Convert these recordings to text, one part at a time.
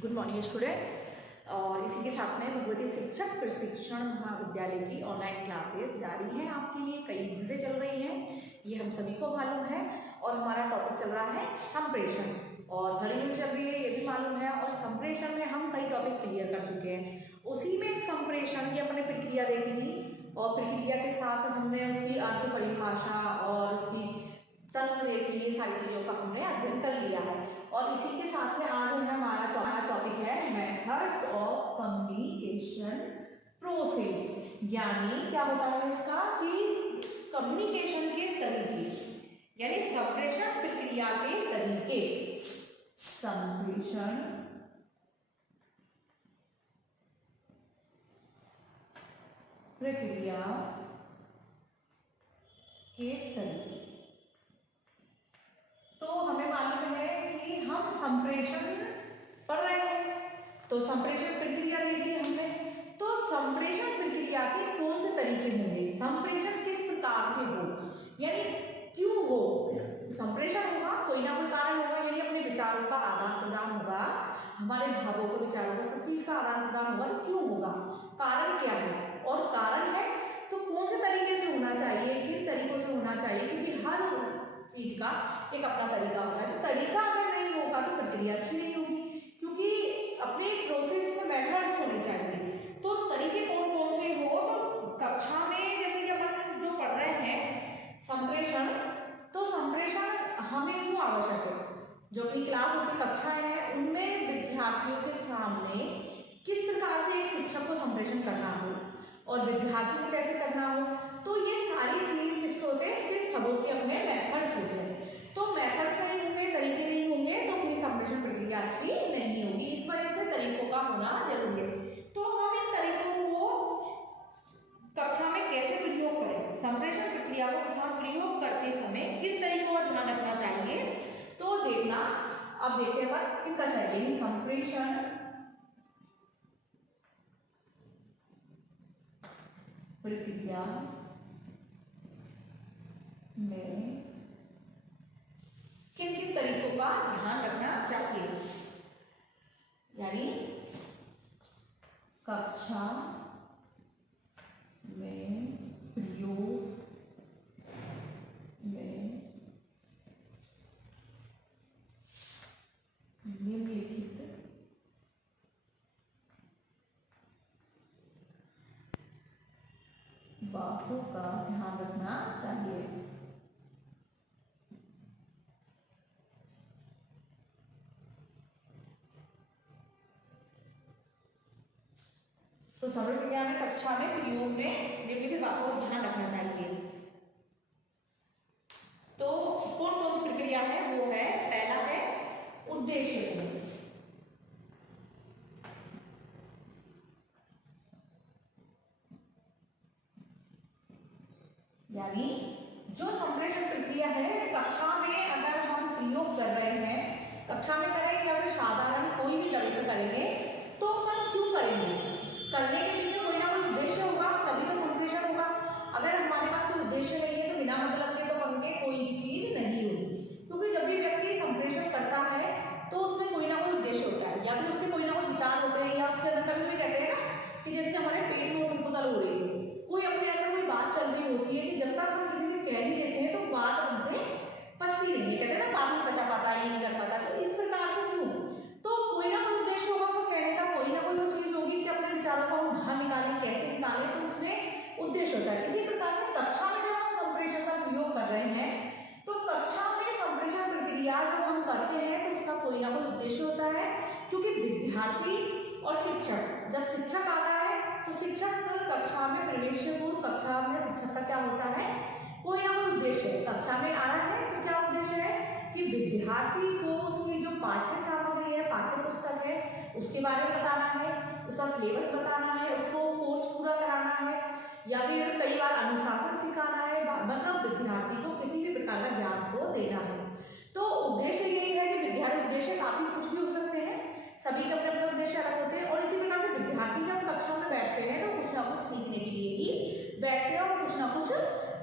Good morning student. और इसी के साथ में भगवती शिक्षक प्रशिक्षण महाविद्यालय की ऑनलाइन क्लासेस जारी हैं आपके लिए, कई दिन से चल रही हैं, ये हम सभी को मालूम है। और हमारा टॉपिक चल रहा है संप्रेषण, और थर्ड यूनिट चल रही है, ये भी मालूम है। और संप्रेषण में हम कई टॉपिक क्लियर कर चुके हैं। उसी में संप्रेषण की अपने प्रक्रिया देखी थी, और प्रक्रिया के साथ हमने उसकी अर्थ परिभाषा और उसकी तत्व देख लिए, सारी चीज़ों का हमने अध्ययन कर लिया है। और इसी के साथ में आज हमारा टॉपिक है मेथड्स ऑफ कम्युनिकेशन प्रोसेस, यानी क्या होता है इसका कि कम्युनिकेशन के तरीके, यानी संप्रेषण प्रक्रिया के तरीके। संप्रेषण प्रक्रिया के तरीके। तो हमें मालूम है कि हम संप्रेषण पढ़ रहे हैं, तो संप्रेषण प्रक्रिया देखी हमने। तो संप्रेषण प्रक्रिया के कौन से तरीके होंगे, संप्रेषण किस प्रकार से हो, यानी क्यों हो, संप्रेषण होगा कोई ना कोई कारण होगा, यानी अपने विचारों का आदान प्रदान होगा, हमारे भावों को, विचारों को, सब चीज का आदान प्रदान होगा। तो क्यों होगा, कारण क्या है, और कारण है तो कौन से तरीके से होना चाहिए, किन तरीकों से होना चाहिए, क्योंकि हर चीज का एक अपना तरीका होता है। तो तरीका अगर नहीं होगा तो प्रक्रिया अच्छी नहीं होगी, क्योंकि अपने प्रोसेस में मेथड्स होने चाहिए। तो तरीके कौन कौन से हो, तो कक्षा में जैसे कि अपन जो पढ़ रहे हैं संप्रेषण, तो संप्रेषण हमें क्यों आवश्यक है, जो अपनी क्लास होती कक्षाएं हैं उनमें विद्यार्थियों के सामने किस प्रकार से एक शिक्षक को संप्रेषण करना हो और विद्यार्थी को कैसे करना हो, तो ये सारी चीज किसके होते हैं, इसके सबों के अपने मेथड्स होते हैं। तो मेथड्स नहीं होंगे, तरीके नहीं होंगे, तो फिर संप्रेषण प्रक्रिया अच्छी नहीं होगी। इस वजह से तरीकों का होना जरूरी है। तो हम इन तरीकों को कक्षा में कैसे प्रयोग करें, संप्रेषण प्रक्रिया को प्रयोग करते समय किन तरीकों का ध्यान रखना चाहिए, तो देखना। अब देखते हैं किनका चाहिए संप्रेषण प्रक्रिया में किन किन तरीकों का ध्यान रखना चाहिए, यानी कक्षा में प्रयोग में निम्नलिखित बातों का ध्यान रखना चाहिए। तो समग्र प्रक्रिया में कक्षा में प्रयोग में निम्नलिखित बातों का ध्यान रखना चाहिए। तो कौन कौन सी प्रक्रिया है, वो है, पहला है उद्देश्य, यानी जो संप्रेषण प्रक्रिया है कक्षा में अगर हम प्रयोग कर रहे हैं, कक्षा में करेंगे या फिर साधारण कोई भी जगह पर करेंगे, तो हम क्यों करेंगे, करने के पीछे कोई ना कोई उद्देश्य होगा, तभी तो संप्रेषण होगा। अगर हमारे पास कोई उद्देश्य नहीं है तो बिना मतलब के तो हमने कोई भी चीज नहीं होगी, क्योंकि जब भी व्यक्ति संप्रेषण करता है तो उसमें कोई ना कोई उद्देश्य होता है, या फिर उसके कोई ना कोई विचार होते हैं, या उसके अंदर कभी भी कहते हैं ना कि जैसे हमारे पेट में उथल-पुथल हो रही है, कोई अपने अंदर कोई बात चल रही होती है कि जब तक हम किसी से कह नहीं देते हैं तो बात हमसे पचती नहीं है, कहते हैं ना बात नहीं पचा पाता, ये नहीं कर पाता। तो इस प्रकार से क्यों, तो कोई ना कोई उद्देश्य होगा, तो कहने का कोई ना कोई चीज होगी कि अपने विचारों को हम बाहर निकालें, कैसे निकालें, तो उसमें उद्देश्य होता है। इसी प्रकार से कक्षा में जब हम संप्रेषण का प्रयोग कर रहे हैं, तो कक्षा में संप्रेषण प्रक्रिया जब हम करते हैं तो उसका कोई ना कोई उद्देश्य होता है, क्योंकि विद्यार्थी और शिक्षक, जब शिक्षक आता है तो शिक्षक कक्षा में प्रवेश से पूर्व कक्षा में शिक्षक का क्या होता है, कोई ना कोई उद्देश्य है। कक्षा में आ रहा है तो क्या उद्देश्य है कि विद्यार्थी को उसकी जो पाठ्य सामग्री है, पाठ्य पुस्तक है, उसके बारे में बताना है, उसका सिलेबस बताना है, उसको कोर्स पूरा कराना है, या फिर कई बार अनुशासन सिखाना है, मतलब विद्यार्थी को किसी भी प्रकार का ज्ञान को देना है। तो उद्देश्य यही है कि विद्यार्थी, उद्देश्य काफी कुछ भी हो सकते हैं, सभी के अपने अपने उद्देश्य अलग होते हैं। और इसी प्रकार से विद्यार्थी जब कक्षा में बैठते हैं तो कुछ ना कुछ सीखने के लिए ही बैठते हैं, और कुछ ना कुछ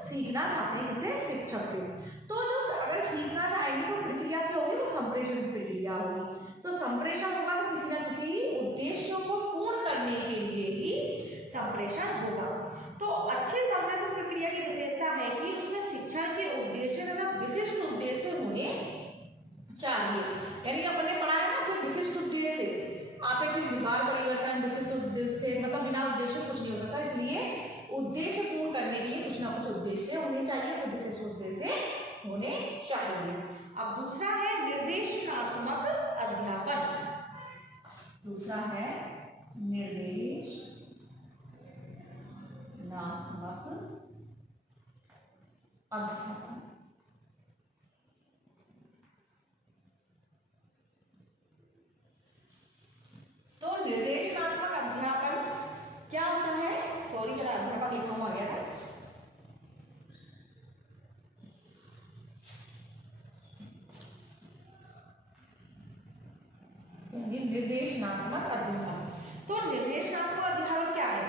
सीखना चाहते हैं किससे, शिक्षक से। तो जो अगर सीखना चाहेंगे तो प्रक्रिया क्या होगी, वो संप्रेषण की प्रक्रिया होगी। तो संप्रेषण होगा तो किसी न किसी उद्देश्य को पूर्ण करने के लिए ही संप्रेषण होगा। तो अच्छे संप्रेषण प्रक्रिया की विशेषता है कि उसमें शिक्षण के उद्देश्य तथा विशिष्ट उद्देश्य होने चाहिए। यानी अपन ने पढ़ा है ना कि विशिष्ट उद्देश्य, अपेक्षित व्यवहार परिवर्तन विशिष्ट उद्देश्य, मतलब बिना उद्देश्य कुछ नहीं हो सकता, इसलिए उद्देश्य पूर्ण करने के लिए कुछ ना कुछ उद्देश्य होने चाहिए, तो विशिष्ट उद्देश्य होने चाहिए। अब दूसरा है निर्देशात्मक अध्यापन। दूसरा है निर्देशात्मक अध्यापन। तो निर्देशात्मक अध्यापन क्या होता है? सॉरी जरा अध्यापक लिखा हुआ गया है। निर्देशात्मक अध्यापन, तो निर्देशात्मक अध्यापन क्या है?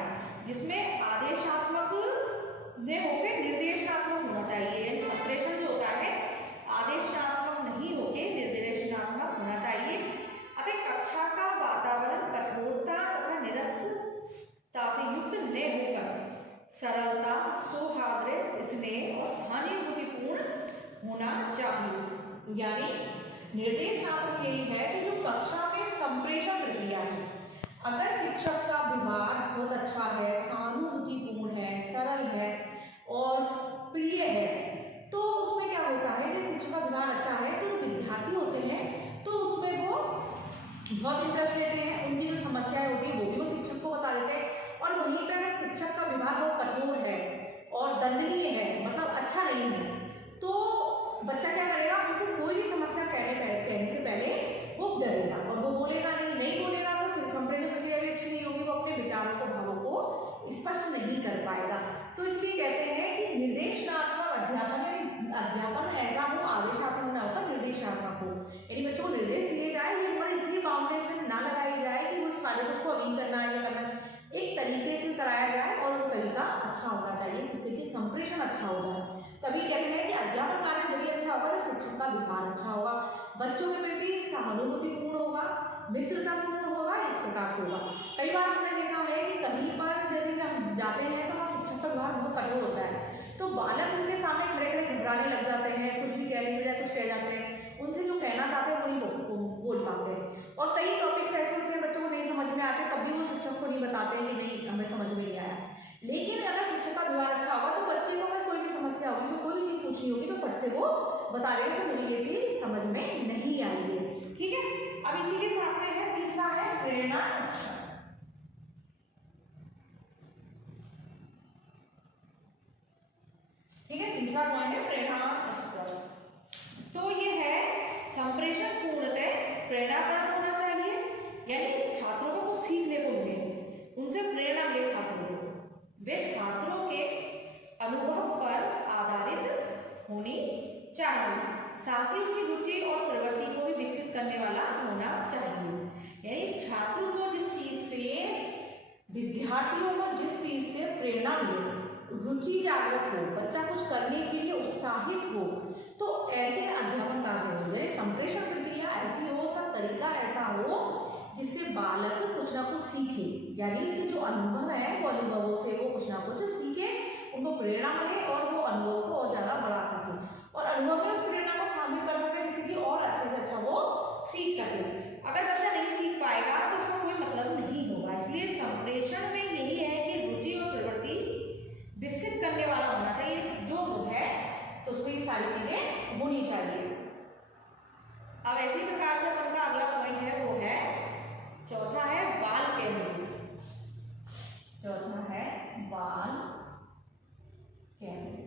जिसमें आदेशात्मक ने होकर निर्देशात्मक होना चाहिए, यानी संप्रेषण जो होता है आदेशात्मक नहीं होकर निर्देशात्मक होना चाहिए। अतः कक्षा का वातावरण कठोरता तथा निरस्ता से युक्त न होकर सरलता, सौहार्द, स्नेह और सहानुभूतिपूर्ण होना चाहिए। यानी निर्देशात्मक यही है कि जो कक्षा में संप्रेषण प्रक्रिया है, अगर शिक्षक का व्यवहार बहुत अच्छा है, सहानुभूतिपूर्ण है, सरल है और प्रिय है, तो उसमें क्या होता है कि शिक्षक का व्यवहार अच्छा है तो विद्यार्थी होते हैं तो उसमें वो बहुत इंटरेस्ट लेते हैं, उनकी जो समस्याएं होती है वो भी वो शिक्षक को बता देते हैं। और वहीं पर शिक्षक का व्यवहार बहुत कठोर है और दंडनीय है, मतलब अच्छा नहीं है, तो बच्चा क्या करेगा, उनसे कोई भी समस्या कहने से पहले वो डरेगा और वो बोलेगा नहीं बोलेगा तो संप्रेषण प्रक्रिया भी अच्छी नहीं होगी, वो अपने विचारों को भावों को स्पष्ट नहीं कर पाएगा। तो इसलिए कहते हैं कि निर्देशात्मक अध्यापन ऐसा हो, आदेशात्मक ना होकर निर्देशात्मक हो, यानी बच्चों को निर्देश दिए जाए, ये इसलिए बाउंडेशन ना लगाई जाए कि उस कार्य को उसको अभी करना है या करना है, एक तरीके से कराया जाए और वो तरीका अच्छा होना चाहिए जिससे कि संप्रेषण अच्छा हो जाए। तभी कहते हैं कि अध्यापन कार्य जब अच्छा होगा जब शिक्षक का व्यवहार अच्छा होगा, बच्चों के प्रति सहानुभूतिपूर्ण होगा, मित्रतापूर्ण होगा, इस प्रकार से होगा। कई बार हमने देखा है कि कहीं पर जैसे कि हम जाते हैं तो वहाँ शिक्षक का व्यवहार बहुत कठोर होता है, तो बालक उनके सामने खड़े खड़े घबराने लग जाते हैं, कुछ भी कहने के बजाय कुछ कह जाते हैं, उनसे जो कहना चाहते हैं वही बोल पाते हैं। और कई टॉपिक्स ऐसे होते हैं बच्चों को नहीं समझ में आते, तब भी वो शिक्षक को नहीं बताते कि नहीं हमें समझ में नहीं आया। लेकिन अगर शिक्षक का व्यवहार अच्छा होगा तो बच्चे को अगर कोई भी समस्या होगी, जो कोई भी चीज पूछनी होगी तो फट से वो बता देगा कि मुझे ये चीज समझ में नहीं आई है। ठीक है, अब इसी के साथ में है तीसरा है प्रेरणा स्तर। ठीक है, तीसरा पॉइंट है प्रेरणा स्तर। तो ये है संप्रेषण पूर्णतः प्रेरणाप्रद होना चाहिए, यानी छात्रों को कुछ सीखने को मिले, उनसे प्रेरणा मिले छात्रों को, वे छात्रों के अनुभव पर आधारित होनी चाहिए, साथ ही उनकी रुचि और प्रवृत्ति को भी विकसित करने वाला होना चाहिए। यानी छात्रों को जिस चीज से, विद्यार्थियों को जिस चीज से प्रेरणा मिले, रुचि जागृत हो, बच्चा कुछ करने के लिए उत्साहित हो, तो ऐसे अध्यापन कार्य हो जाए। संप्रेषण प्रक्रिया ऐसी हो, उसका तरीका ऐसा हो जिससे बालक कुछ ना कुछ सीखे, यानी कि जो अनुभव है वो अनुभवों से वो कुछ ना कुछ सीखे, उनको प्रेरणा मिले और वो अनुभव को और ज्यादा बढ़ा सके और अनुभव में उस प्रेरणा को शामिल कर सके जिससे कि और अच्छे से अच्छा वो सीख सके। अगर बच्चा नहीं सीख पाएगा तो उसका कोई मतलब नहीं होगा। इसलिए संप्रेषण में यही है कि रुचि और प्रवृत्ति विकसित करने वाला होना चाहिए, जो है तो उसमें ये सारी चीजें होनी चाहिए। अब ऐसी प्रकार से उनका अगला पॉइंट है वो है चौथा है बाल केंद्रित। चौथा है बाल केंद्रित।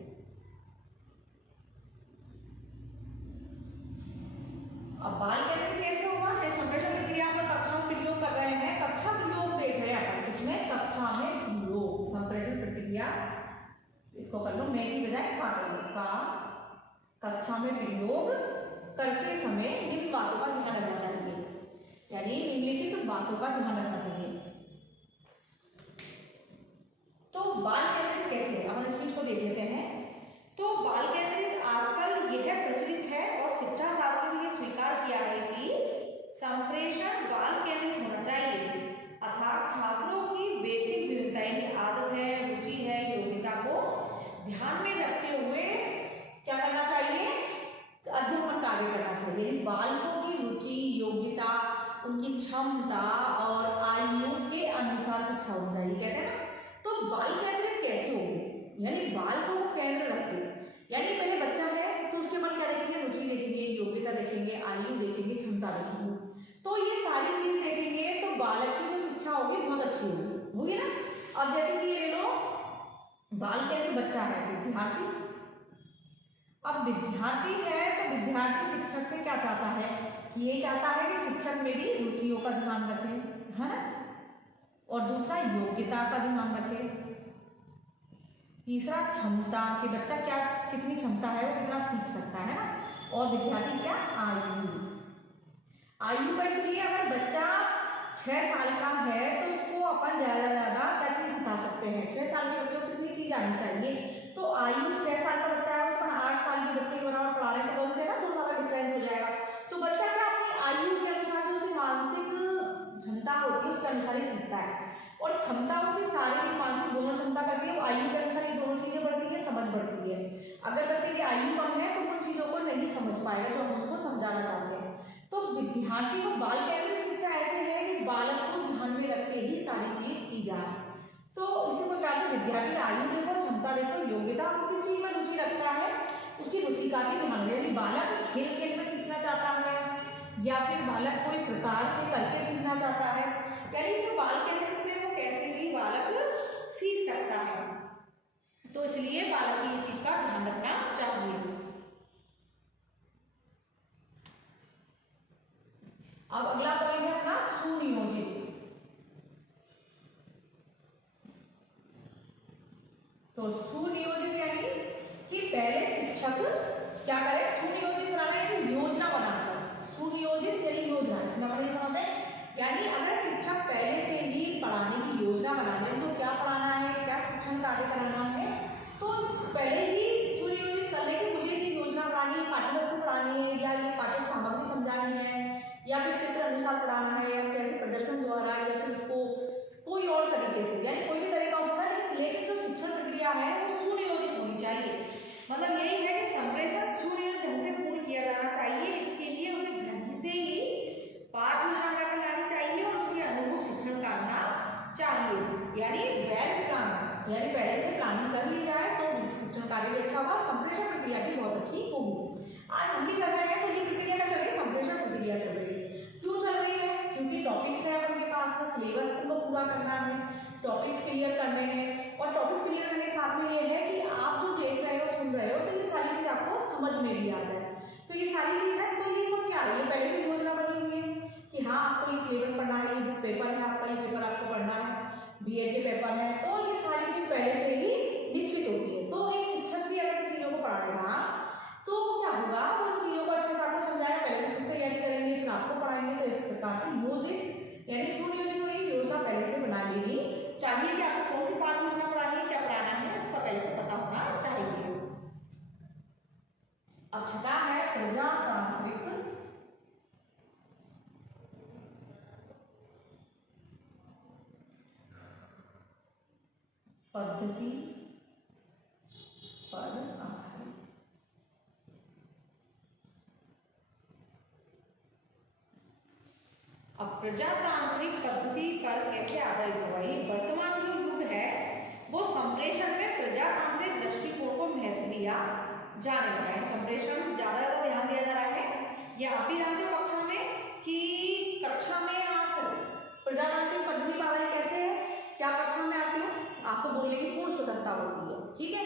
अब बाल केंद्रित कैसे होगा? संप्रेषण प्रक्रिया पर कक्षा में प्रयोग कर रहे हैं, कक्षा प्रयोग देख रहे हैं अपन, इसमें कक्षा में प्रयोग, संप्रेषण प्रक्रिया इसको कर लो, मैं की बजाय का कक्षा में प्रयोग करते समय इन बातों का ध्यान रखना चाहिए, यानी निम्नलिखित बातों का ध्यान रखना चाहिए। तो बाल केंद्रित कैसे, अब इस चीज को देख लेते हैं। तो बाल केंद्रित आजकल यह प्रचलित है और शिक्षा शास्त्र ने स्वीकार किया है कि संप्रेषण ध्यान में रखते हुए क्या करना चाहिए, अध्यापन कार्य करना चाहिए। बालकों की रुचि, योग्यता, उनकी क्षमता और आयु के अनुसार शिक्षा होनी चाहिए, कहते हैं ना। तो बाल केंद्रित कैसे होगी, यानी बालकों को केंद्र रखते, यानी पहले बच्चा है तो उसके बाद क्या देखेंगे, रुचि देखेंगे, योग्यता देखेंगे, आयु देखेंगे, क्षमता देखेंगे। तो ये सारी चीज देखेंगे तो बालक की जो शिक्षा होगी बहुत अच्छी होगी ना। अब जैसे कि ये लो बाल केंद्रित बच्चा है, विद्यार्थी। अब विद्यार्थी है तो विद्यार्थी शिक्षक से क्या चाहता है कि ये चाहता है कि शिक्षक मेरी रुचियों का ध्यान रखे, है ना, और दूसरा योग्यता का ध्यान रखे, तीसरा क्षमता कि बच्चा क्या कितनी क्षमता है, वो कितना सीख सकता है ना, और विद्यार्थी क्या, आयु का इसलिए अगर बच्चा 6 साल का है तो उसको अपन ज्यादा क्या चीज सिखा सकते हैं। 6 साल के बच्चों को कितनी चीज आनी चाहिए, तो आयु 6 साल का बच्चा है तो 8 साल के बच्चे के बराबर पढ़ा रहे तो बोलते हैं ना 2 साल का डिफरेंस हो जाएगा। तो बच्चा क्या अपनी आयु के अनुसार जो उसकी मानसिक क्षमता होती है उसके अनुसार ही सीखता है, और क्षमता उसकी शारीरिक मानसिक दोनों क्षमता करती है। आयु के अनुसार ये दोनों चीजें बढ़ती है, समझ बढ़ती है। अगर बच्चे की आयु कम है तो उन चीजों को नहीं समझ पाएगा जो हम उसको समझाना चाहते हैं। तो विद्यार्थी को बाल केंद्रित शिक्षा ऐसे है कि बालक को ध्यान में रख के ही सारी चीज की जाए। तो इसी प्रकार से विद्यार्थी आयु देखो, क्षमता देखो, योग्यता, किस चीज में रुचि रखता है उसकी रुचि का भी ध्यान रहे। यदि बालक खेल खेल में सीखना चाहता है या फिर बालक कोई प्रकार से करके सीखना चाहता है, यानी इस बाल केंद्रित में वो कैसे भी बालक सीख सकता है। तो इसलिए बालक की चीज का ध्यान रखना चाहिए। अब अगला पॉइंट है अपना सुनियोजित। तो सुनियोजित यानी कि पहले शिक्षक क्या करे, सुनियोजित बनाना है कि योजना बनाकर, सुनियोजित यानी योजना, इसमें अपन ये समझते हैं, यानी अगर शिक्षक पहले से ही पढ़ाने की योजना बना ले तो क्या पढ़ाना है, क्या शिक्षण कार्य कराना है, तो पहले ही सुनियोजित कर ले कि मुझे ये योजना बनानी है, पाठ्यपुस्तक पढ़ानी है, या ये पाठ्य सामग्री समझानी है, या फिर चित्र अनुसार पढ़ाना है, या कैसे प्रदर्शन द्वारा, या फिर उसको कोई और तरीके से, यानी कोई भी तरीका होता है, लेकिन जो शिक्षण प्रक्रिया है वो सुनियोजित होनी चाहिए। मतलब यही है कि संप्रेषण सुनियोजित ढंग से पूर्ण किया जाना चाहिए। इसके लिए उसे ढंग से ही पाठ योजना बनानी चाहिए और उसके अनुरूप शिक्षण करना चाहिए, यानी वेल प्लान, यानी पहले से प्लानिंग कर ली जाए तो शिक्षण कार्य भी अच्छा होगा, संप्रेषण प्रक्रिया भी बहुत अच्छी होगी। आज हम भी कर रहे हैं तो ये प्रक्रिया क्या चल रही है, संप्रेषण प्रक्रिया चल रही है। क्यों चल रही है, क्योंकि टॉपिक्स है उनके पास का सिलेबस को पूरा करना है, टॉपिक्स क्लियर करने हैं, और टॉपिक्स क्लियर करने के साथ में ये है कि आप जो देख रहे हो सुन रहे हो तो ये सारी चीज आपको समझ में भी आ जाए। तो ये सारी चीज है, तो ये सब क्या है, ये पहले से योजना बनी हुई है कि हाँ आपको ये सिलेबस पढ़ना है, ये बुक पेपर है आपका, ये पेपर आपको पढ़ना है, बीएड के पेपर है, तो ये सारी चीज पहले से ही निश्चित होती है। तो एक शिक्षक भी अगर चीजों को पढ़ाएगा तो क्या होगा, वो चीजों को अच्छे से आपको समझाएगा, पहले से खुद तैयारी करेंगे फिर आपको पढ़ाएंगे। तो इस प्रकार से योजित यानी सुनियोजित हुई योजना पहले से बना लेनी चाहिए कि आपको कौन सी पाठ योजना पढ़ानी है, क्या पढ़ाना है, इसका पहले से पता होना चाहिए। अब छठा है प्रजातांत्रिक पद्धति पर आधारित। अब प्रजातांत्रिक पद्धति पर कैसे आधारित होगा, वर्तमान जो युग है वो संप्रेषण में प्रजातांत्रिक दृष्टिकोण को महत्व दिया जाने लगा है। संप्रेषण ज्यादा ध्यान दिया जा रहा है। ये आप भी जानते हो कक्षा में कि कक्षा में आप प्रजातांत्रिक पद्धति पर आधारित कैसे है, क्या कक्षा में आते हो आपको बोलने की पूर्ण स्वतंत्रता होती है, ठीक है।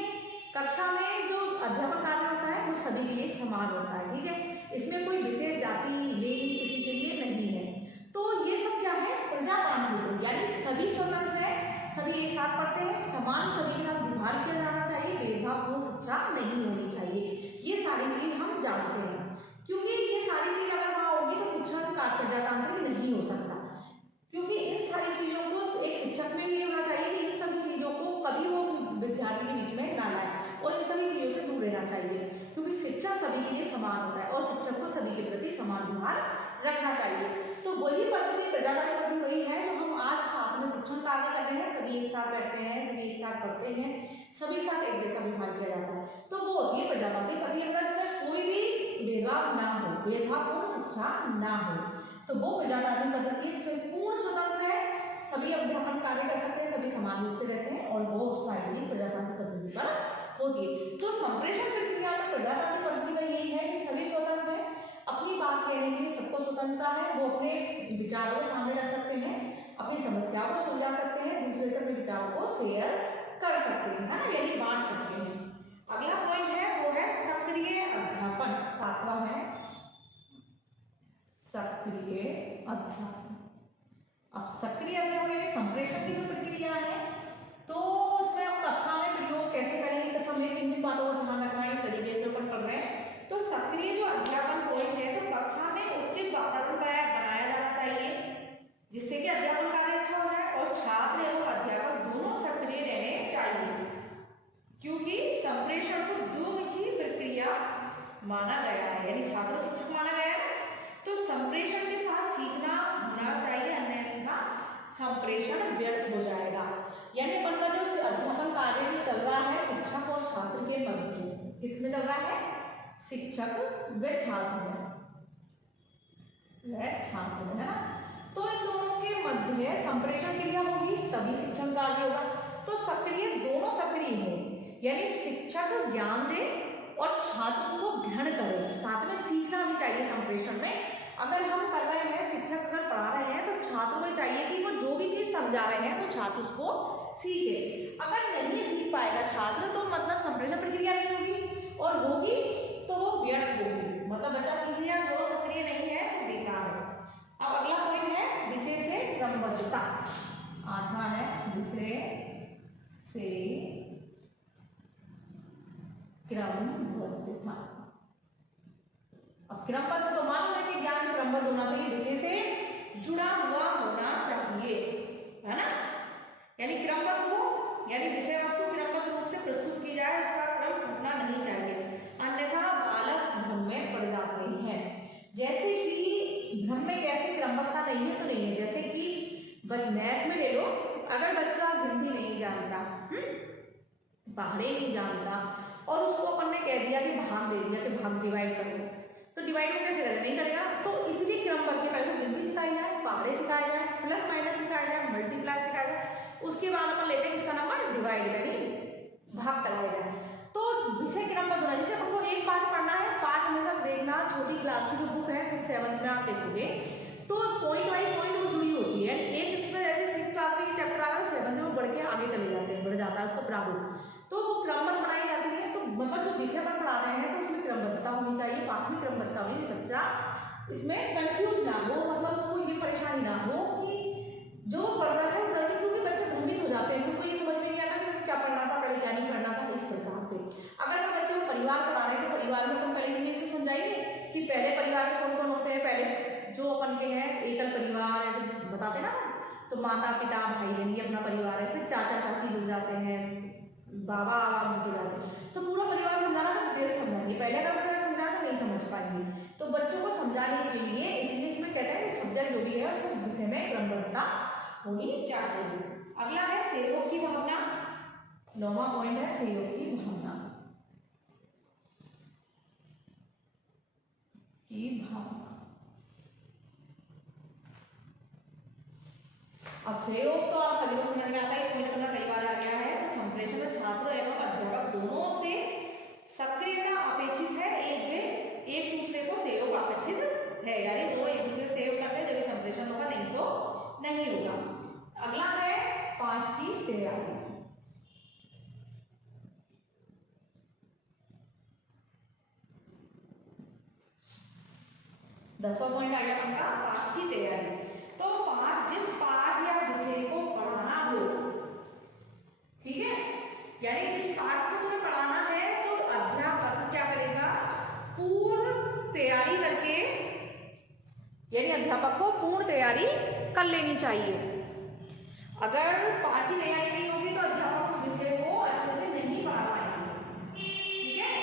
कक्षा में जो अध्यापन कार्य होता है वो सभी के लिए समान होता है, ठीक है, इसमें कोई विशेष जाति लिंग किसी के लिए नहीं है। तो ये सब क्या है, प्रजातांत्रिक, यानी सभी स्वतंत्र है, सभी एक साथ पढ़ते हैं, समान सभी के साथ व्यवहार किया जाना चाहिए, भेदभावपूर्ण शिक्षा नहीं होनी चाहिए। ये सारी चीज हम जानते हैं, क्योंकि ये सारी चीज अगर वहां होगी तो शिक्षण का प्रजातांत्रिक नहीं हो सकता, क्योंकि इन सारी चीजों को एक शिक्षक में भी होना चाहिए कि इन सभी चीजों को कभी वो विद्यार्थी के बीच में ना लाए और इन सभी चीजों से दूर रहना चाहिए, क्योंकि शिक्षा सभी के लिए समान होता है और शिक्षक को सभी के प्रति समान व्यवहार रखना चाहिए। तो वही पद्धति प्रजातांत्रिक पद्धति वही है जो हम आज साथ में शिक्षण कार्य कर रहे हैं, सभी एक साथ बैठते हैं, सभी एक साथ पढ़ते हैं, सभी एक साथ एक जैसा व्यवहार किया जाता है, तो वो होती है प्रजातांत्रिक पद्धति। अगर इसमें कोई भी भेदभाव ना हो, भेदभावपूर्ण शिक्षा ना हो, तो वो प्रजातांत्रिक पद्धति इसमें पूर्ण स्वतंत्र है, सभी अध्यापन कार्य कर सकते हैं, सभी समान रूप से रहते हैं, और वो सारी चीज प्रजातांत्रिक पद्धति पर होती है। तो संप्रेषण प्रक्रिया में प्रजातांत्रिक पद्धति का यही है कि सभी स्वतंत्र है, अपनी बात कहने के लिए सबको स्वतंत्रता है, वो अपने विचारों को सामने रख सकते हैं, अपनी समस्याओं को सुलझा सकते हैं, दूसरे से अपने विचारों को शेयर कर सकते हैं, है ना, यानी बांट सकते हैं। अगला पॉइंट है वो है सक्रिय अध्यापन, सातवां है सक्रिय अध्यापन। अब सक्रिय अध्यापन यानी संप्रेषण की जो प्रक्रिया है, तो उसमें हम कक्षा में प्रयोग कैसे करेंगे, तो हमने किन बातों का ध्यान रखना है, तरीके से अपन पढ़ रहे हैं। तो सक्रिय जो अध्यापन पॉइंट है, तो कक्षा में उचित वातावरण बनाया जाना चाहिए जिससे कि अध्यापन कार्य अच्छा हो जाए, और छात्र एवं अध्यापक दोनों सक्रिय रहने चाहिए, क्योंकि संप्रेषण को द्विमुखी प्रक्रिया माना गया है, यानी छात्र शिक्षक माना गया है, तो संप्रेषण के साथ सीखना होना चाहिए, अन्यथा संप्रेषण व्यर्थ हो जाएगा। यानी अपन का जो अध्यापन कार्य जो चल रहा है शिक्षक और छात्र के मध्य, किसमें चल रहा है, शिक्षक व छात्र है ना, तो इन दोनों के मध्य संप्रेषण क्रिया होगी तभी शिक्षण कार्य होगा। तो सक्रिय, दोनों सक्रिय हो, यानी शिक्षक ज्ञान दे और छात्र उसको ग्रहण करे, साथ में सीखना भी चाहिए संप्रेषण में। अगर हम कर रहे हैं, शिक्षक अगर पढ़ा रहे हैं, तो छात्रों को चाहिए कि वो जो भी चीज समझा रहे हैं वो छात्र उसको सीखे। अगर नहीं सीख पाएगा छात्र, तो मतलब संप्रेषण प्रक्रिया नहीं होगी, और होगी तो वो व्यर्थ होगी, मतलब बच्चा सीख लिया, जो सक्रिय नहीं है तो बेकार है। अब अगला पॉइंट है विषय से क्रमबद्धता, आठवां है विषय से क्रमबद्धता। अब क्रमबद्ध तो मालूम है कि ज्ञान क्रमबद्ध होना चाहिए, विषय से जुड़ा हुआ होना चाहिए, है ना, यानी क्रमबद्ध हो, यानी विषय वस्तु क्रमबद्ध रूप से प्रस्तुत की जाए, उसका क्रम टूटना नहीं चाहिए, अन्यथा बालक भ्रम में पड़ जाते हैं। जैसे कि भ्रम में कैसे क्रमबद्धता नहीं है तो नहीं है, जैसे कि मैथ में ले लो, अगर बच्चा गिनती नहीं जानता, पहाड़े नहीं जानता, और उसको अपन ने कह दिया कि भाग दे दिया कि भाग डिवाइड करो, तो डिवाइड कैसे करें, नहीं करेगा, तो इसलिए क्रमबद्ध के पहले गिनती सिखाई जाए, पहाड़े सिखाया जाए, प्लस माइनस सिखाया जाए, मल्टीप्लाई सिखाया जाए, उसके बाद अपन लेते हैं इसका नंबर डिवाइड यानी भाग कराया जाए। तो विषय क्रमबद्ध होना, जैसे हमको एक पार्ट पढ़ना है, पार्ट हमेशा देखना, छोटी क्लास की जो बुक है 6-7 में आप देखोगे तो पॉइंट वाइज पॉइंट वो जुड़ी होती है, एक इसमें जैसे 6 क्लास में चैप्टर आ गया, 7 में वो बढ़ के आगे चले जाते हैं, बढ़ जाता है उसका प्रारूप, तो वो क्रमबद्ध बनाई जाती है। तो मतलब जो विषय पर पढ़ा रहे हैं तो उसमें क्रमबद्धता होनी चाहिए, पाठ में क्रमबद्धता होनी, बच्चा इसमें कंफ्यूज ना हो, मतलब उसको ये परेशानी ना हो कि जो पढ़ रहा है करके, क्योंकि बच्चे भ्रमित हो जाते हैं, उनको ये समझ में नहीं आता कि क्या पढ़ना था, पहले क्या नहीं पढ़ना था, इस प्रकार से। अगर हम बच्चे को परिवार पढ़ा रहे हैं, तो परिवार में हम पहले से समझाइए कि पहले परिवार में कौन कौन होते हैं, पहले जो अपन के हैं एकल परिवार ऐसे बताते ना, तो माता पिता भाई बहन ये अपना परिवार है, फिर चाचा चाची जुड़ जाते हैं, बाबा जुड़ जाते हैं, तो पूरा परिवार समझाना तो डिटेल समझाएंगे, पहले अगर बच्चा समझा तो नहीं समझ पाएंगे, तो बच्चों को समझाने के लिए इसलिए इसमें कहते हैं कि सब्जेक्ट जो भी है उसको विषय में क्रमबद्धता होनी चाहिए। अगला है सहयोग की भावना, 9वां पॉइंट है सहयोग की भावना, अब सहयोग तो आप सभी को समझ में आता है, पॉइंट करना कई बार आ गया है। तो संप्रेषण में छात्र एवं अध्यापक दोनों से सक्रियता अपेक्षित है, एक दूसरे को सहयोग अपेक्षित है, यानी दोनों एक दूसरे से सहयोग करते हैं जब संप्रेषण होगा, नहीं तो नहीं होगा। अगला है पाठ की तैयारी, दसवां पॉइंट आ गया आपका पाठ की तैयारी। तो जिस पाठ या विषय को पढ़ाना हो, ठीक है, यानी जिस पाठ को तुम्हें पढ़ाना है, तो अध्यापक क्या करेगा, पूर्ण तैयारी करके, यानी अध्यापक को पूर्ण तैयारी कर लेनी चाहिए। अगर पाठ की तैयारी नहीं होगी तो अध्यापक विषय को अच्छे से नहीं पढ़ा पाएंगे, ठीक है।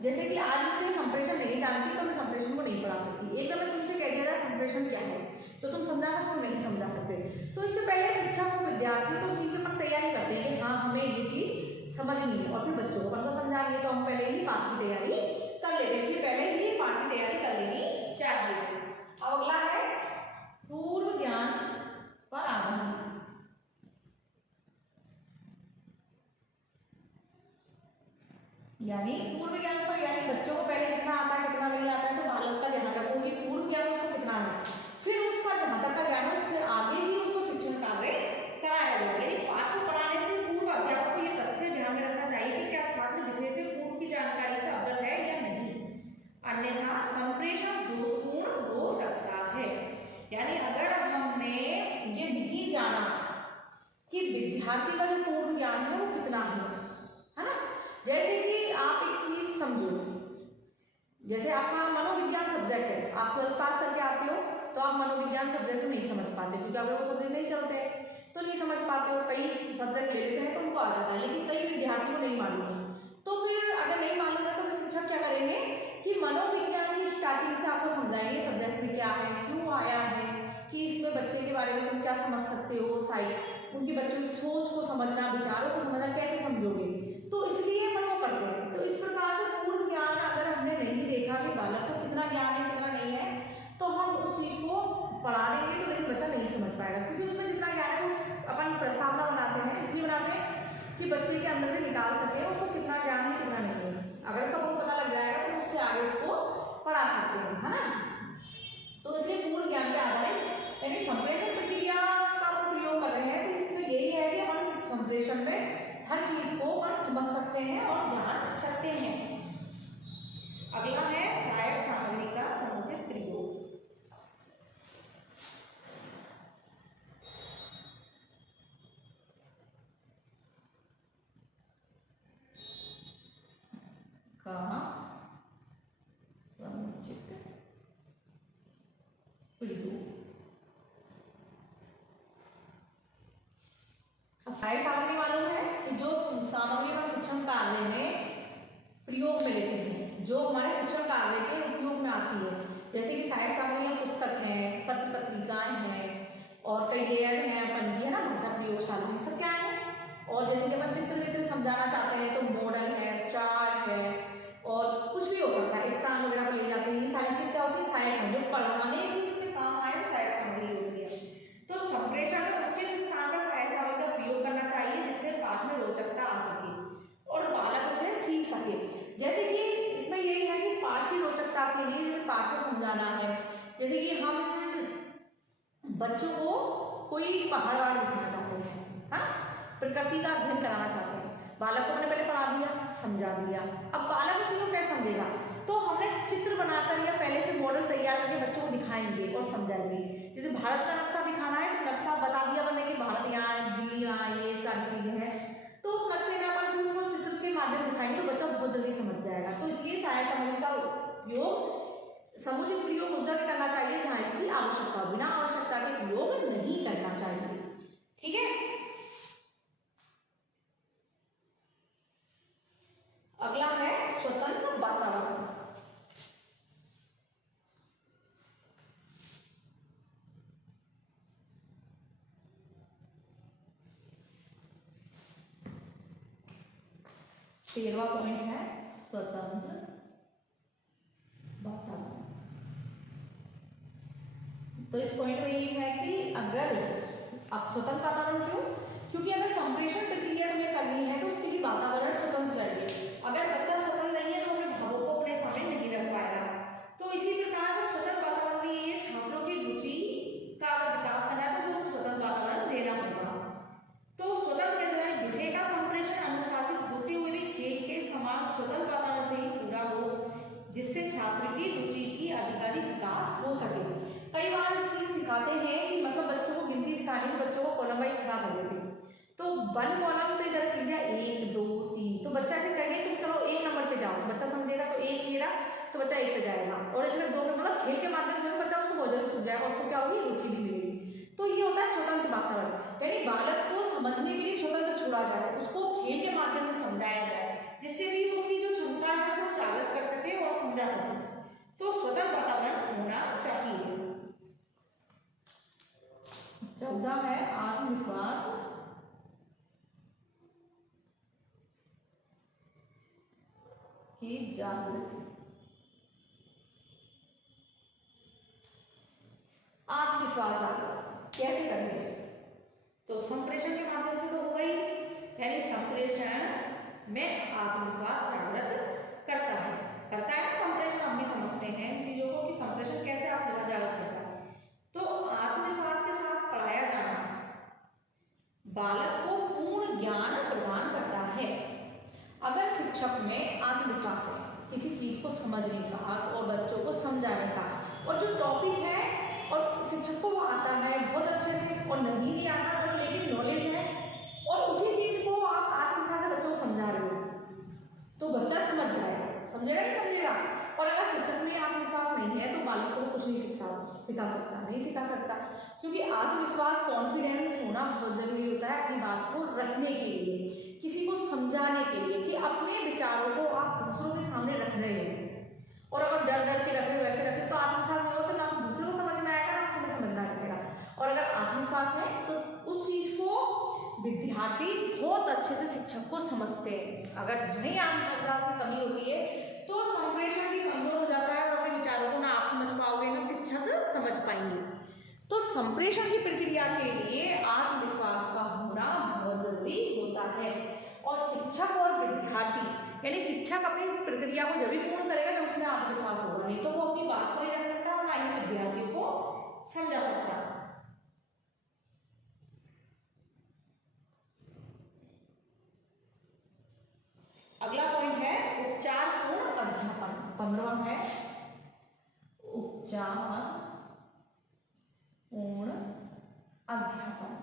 जैसे कि आज मुझे संप्रेषण नहीं जानती तो मैं संप्रेषण को नहीं पढ़ा सकती। एकदम मैं तुमसे कह दिया था संप्रेषण क्या है तो तुम समझा सकते हो, नहीं समझा सकते। तो इससे पहले शिक्षक को विद्यार्थी तो उस चीज़ पर तैयारी करते हैं कि हाँ हमें ये चीज़ समझनी है, और फिर बच्चों को अपन को समझाएंगे तो हम पहले ही पाठ की तैयारी कर लेते हैं, इसलिए पहले ही पाठ की तैयारी कर लेनी चाहिए। अब अगला है पूर्व ज्ञान पर आधार। यानी पूर्व ज्ञान पर, यानी बच्चों को पहले कितना आता है कितना नहीं आता है, तो बालक का ध्यान रखो कि पूर्व ज्ञान उसको कितना है, फिर उसका जहाँ तक का ज्ञान है उससे आगे ही उसको शिक्षण कार्य कराया जाए। यानी पाठ को पढ़ाने से पूर्व अध्यापक को ये तथ्य ध्यान में रखना चाहिए कि क्या छात्र विषय से पूर्व की जानकारी से अवगत है या नहीं, अन्यथा संप्रेषण दोषपूर्ण हो सकता है। यानी अगर हमने ये नहीं जाना कि विद्यार्थी का जो पूर्व ज्ञान है वो कितना है ना, जैसे कि आप एक चीज समझो, जैसे आपका मनोविज्ञान सब्जेक्ट है, आप 12th पास करके आते हो तो आप मनोविज्ञान सब्जेक्ट नहीं समझ पाते क्योंकि अगर वो सब्जेक्ट नहीं चलते हैं तो नहीं समझ पाते हो। कई सब्जेक्ट ले लेते हैं तो उनको आ जाता है, लेकिन कई विद्यार्थी को नहीं मालूम है, तो फिर अगर नहीं मालूम है तो फिर शिक्षक क्या करेंगे कि मनोविज्ञान की स्टार्टिंग से आपको समझाएंगे सब्जेक्ट में क्या है, क्यों आया है, कि इसमें बच्चे के बारे में तुम क्या समझ सकते हो, साइड उनकी बच्चों की सोच को समझना, विचारों को समझना, कैसे समझोगे, तो इसलिए अपन वो करते हैं। तो इस प्रकार से पूर्व ज्ञान अगर हमने नहीं देखा कि बालक को कितना ज्ञान है कितना नहीं है, तो हम उस चीज को पढ़ा देंगे तो लेकिन बच्चा नहीं समझ पाएगा, क्योंकि उसमें जितना ज्ञान है अपन प्रस्तावना बनाते हैं, इसलिए बनाते हैं कि बच्चे के अंदर से निकाल सके उसको कितना ज्ञान है कितना नहीं है। अगर इसका बहुत पता लग जाएगा तो उससे आगे उसको पढ़ा सकते हैं, है ना। तो इसलिए पूर्व ज्ञान पे आधारित यानी संप्रेषण प्रक्रिया का प्रयोग कर रहे हैं, तो इसमें यही है कि हम संप्रेषण में हर चीज को अपन समझ सकते हैं और जान सकते हैं। अगला है सहायक सामग्री का समुचित प्रयोग। समुचित प्रयोग। अब सहायक सामग्री मालूम है कि जो सामग्री हम शिक्षण कार्य में प्रयोग में लेते हैं, जो हमारे शिक्षण कार्य के उपयोग में आती है, जैसे कि सहायक सामग्री पुस्तक है, पत्र पत्रिकाएं हैं और कई लेयर हैं अपन की, है ना, भाषा प्रयोगशाला में सब क्या है। और जैसे कि अपन चित्र समझाना चाहते हैं तो मॉडल है, चार्ट है और कुछ भी हो सकता है, स्थान वगैरह पर ले जाते हैं, ये सारी चीज क्या होती है सहायक सामग्री, पढ़ाने की उसमें काम आए सहायक सामग्री होती है। तो संप्रेषण में उचित स्थान पर सहायक सामग्री का प्रयोग करना चाहिए जिससे पाठ में रोचकता आ सके और बालक उसे सीख सके। जैसे कि इसमें यही है कि पाठ की रोचकता के लिए जैसे पाठ को समझाना है, जैसे कि हम बच्चों को कोई पहाड़ वाड़ दिखाना चाहते हैं, हाँ, प्रकृति का अध्ययन कराना चाहते हैं, बालक को हमने पहले पढ़ा दिया समझा दिया, अब बालक उसी को कैसे समझेगा, तो हमने चित्र बनाकर या पहले से मॉडल तैयार करके बच्चों को दिखाएंगे और समझाएंगे। जैसे भारत का नक्शा दिखाना है तो नक्शा बता दिया हमने कि भारत यहाँ है, दिल्ली यहाँ, ये सारी चीजें हैं, तो उस नक्शे में अपन उनको चित्र के माध्यम दिखाएंगे तो बच्चा बहुत जल्दी समझ जाएगा। तो इसलिए सहायक सामग्री का उपयोग समुचित प्रयोग उस जगह करना चाहिए जहाँ इसकी आवश्यकता, बिना आवश्यकता के प्रयोग नहीं करना चाहिए। ठीक है। अगला है स्वतंत्र वातावरण। तेरहवां पॉइंट है स्वतंत्र वातावरण। तो इस पॉइंट में ये है कि अगर आप स्वतंत्र वातावरण क्यों, क्योंकि अगर संप्रेषण प्रक्रिया हमें करनी है तो उसके लिए वातावरण स्वतंत्र चाहिए। अगर बच्चा स्वतंत्र नहीं है तो अपने भावों को अपने सामने नहीं रख पाएगा। तो इसी प्रकार से स्वतंत्र वातावरण में ये छात्रों की रुचि का विकास करना है तो स्वतंत्र वातावरण देना होगा। तो स्वतंत्र कैसे है, विषय का संप्रेषण अनुशासित होते हुए भी खेल के समान स्वतंत्र वातावरण से ही पूरा हो जिससे छात्र की रुचि की अधिकाधिक विकास हो सके। कई बार सिखाते हैं कि मतलब बच्चों को गिनती सिखाने के बच्चों को कॉलम वाइज खड़ा कर देते हैं, तो 1 कॉलम पे जब लिख दिया 1 2 3 तो बच्चा ऐसे कहेंगे तुम चलो 1 नंबर पे जाओ, बच्चा समझेगा तो 1 मेरा तो बच्चा 1 पे जाएगा, और इसमें 2 में मतलब खेल के माध्यम से बच्चा उसको बहुत जल्दी समझ जाएगा, उसको क्या होगी रुचि भी मिलेगी। तो ये होता है स्वतंत्र वातावरण, यानी बालक को समझने के लिए स्वतंत्र छोड़ा जाए, उसको खेल के माध्यम से समझाया जाए जिससे भी उसकी जो क्षमता है उसको जागृत मुद्दा है आत्मविश्वास की जागृति। आत्मविश्वास जागृत कैसे करेंगे? तो संप्रेषण के माध्यम से तो हो गई, पहले संप्रेषण में आत्मविश्वास जागृत करता है संप्रेषण। हम भी समझते हैं इन चीजों को कि संप्रेषण कैसे आत्मविश्वास जागृत करता है। तो आत्मविश्वास के साथ पढ़ाया जाना बालक को पूर्ण ज्ञान प्रदान करता है। अगर शिक्षक में आत्मविश्वास है किसी चीज को समझने का और बच्चों को समझाने का, और जो टॉपिक है और शिक्षक को वो आता है बहुत अच्छे से, और नहीं आता तो लेकिन नॉलेज है, और उसी चीज को आप आत्मविश्वास से बच्चों को समझा रहे हो तो बच्चा समझ जाएगा, समझेगा नहीं समझेगा। और अगर शिक्षक में आत्मविश्वास नहीं है तो बालक को कुछ नहीं सिखा सकता, क्योंकि आत्मविश्वास कॉन्फिडेंस होना बहुत जरूरी होता है अपनी बात को रखने के लिए, किसी को समझाने के लिए, कि अपने विचारों को आप दूसरों के सामने रख रहे हैं। और अगर डर डर के रख रहे हो, वैसे रख रहे हो, तो आत्मविश्वास नहीं हो तो ना दूसरों को समझ में आएगा ना तुम्हें समझना चलेगा। और अगर आत्मविश्वास है तो उस चीज को विद्यार्थी बहुत अच्छे से शिक्षक को समझते हैं। अगर नहीं आत्मविश्वास की कमी होती है तो संप्रेषण भी कमजोर हो जाता है, और अपने विचारों को ना आप समझ पाओगे ना शिक्षक समझ पाएंगे। तो संप्रेषण की प्रक्रिया के लिए आत्मविश्वास का होना बहुत जरूरी होता है। और शिक्षक और विद्यार्थी, यानी शिक्षक अपनी इस प्रक्रिया को जब भी पूर्ण करेगा तो उसमें आत्मविश्वास होगा, नहीं तो वो अपनी बात को नहीं रख सकता और ना ही विद्यार्थियों को समझा सकता। अगला पॉइंट है उपचार पूर्ण अध्यापन। 15वां है उपचार पूर्ण अध्यापन।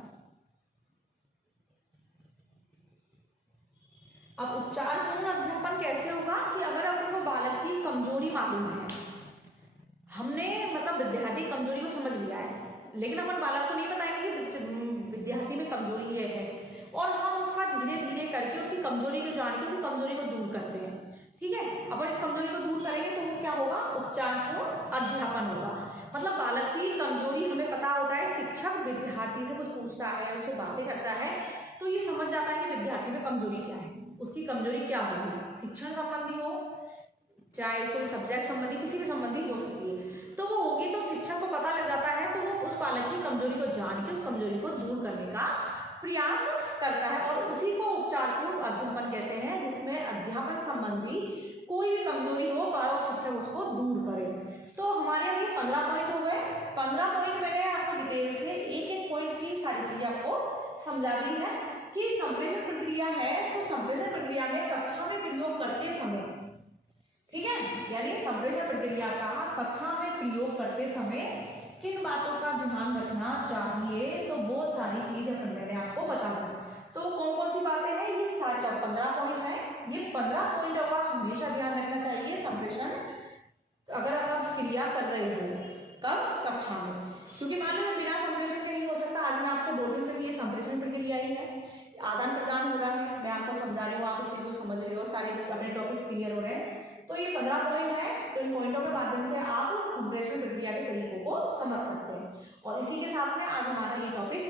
अब उपचार पूर्ण अध्यापन कैसे होगा कि अगर अपने को बालक की कमजोरी मालूम है, हमने मतलब विद्यार्थी कमजोरी को समझ लिया है, लेकिन अपन बालक को नहीं बताएंगे विद्यार्थी में कमजोरी है, और हम उसका धीरे धीरे करके उसकी कमजोरी को जान के उसकी कमजोरी को दूर करते हैं। ठीक है, अब इस कमजोरी को दूर करेंगे तो क्या होगा? उपचार पूर्ण अध्यापन होगा। मतलब बालक की कमजोरी हमें पता होता है, शिक्षक विद्यार्थी से कुछ पूछता है, उससे बातें करता है तो ये समझ जाता है कि विद्यार्थी में कमजोरी क्या है, उसकी कमजोरी क्या होगी, शिक्षण संबंधी हो चाहे कोई सब्जेक्ट संबंधी, किसी भी संबंधी हो सकती है, तो वो होगी तो शिक्षक को पता लग जाता है, तो वो उस बालक की कमजोरी को जान के उस कमजोरी को दूर करने का प्रयास करता है, और उसी को उपचारपूर्ण अध्यापन कहते हैं, जिसमें अध्यापन संबंधी कोई भी कमजोरी हो और शिक्षक उसको दूर करे। तो हमारे अभी 15 पॉइंट हो गए। 15 पॉइंट मैंने आपको डिटेल से एक एक पॉइंट की सारी चीजें आपको समझा दी है कि संप्रेषण प्रक्रिया है, तो संप्रेषण प्रक्रिया में कक्षा में प्रयोग करते समय, ठीक है, यानी संप्रेषण प्रक्रिया का कक्षा में प्रयोग करते समय किन बातों का ध्यान रखना चाहिए, तो बहुत सारी चीज मैंने आपको बता दी। तो कौन कौन सी बातें हैं? ये 15 पॉइंट है, ये 15 पॉइंट का हमेशा ध्यान रखना चाहिए संप्रेषण अगर आप क्रिया कर रहे हो कब? कक्षा में, क्योंकि मालूम है बिना संप्रेषण के नहीं हो सकता। आज मैं आपसे बोल रही हूँ तो ये संप्रेषण प्रक्रिया ही है, आदान प्रदान हो रहा है, मैं आपको समझा रही हूँ, आप इस चीज को समझ रहे हो, सारे अपने टॉपिक्स क्लियर हो रहे हैं। तो ये 15 पॉइंट है, तो इन पॉइंटों के माध्यम से आप संप्रेषण प्रक्रिया के तरीकों को समझ सकते हैं। और इसी के साथ में आज हमारा ये टॉपिक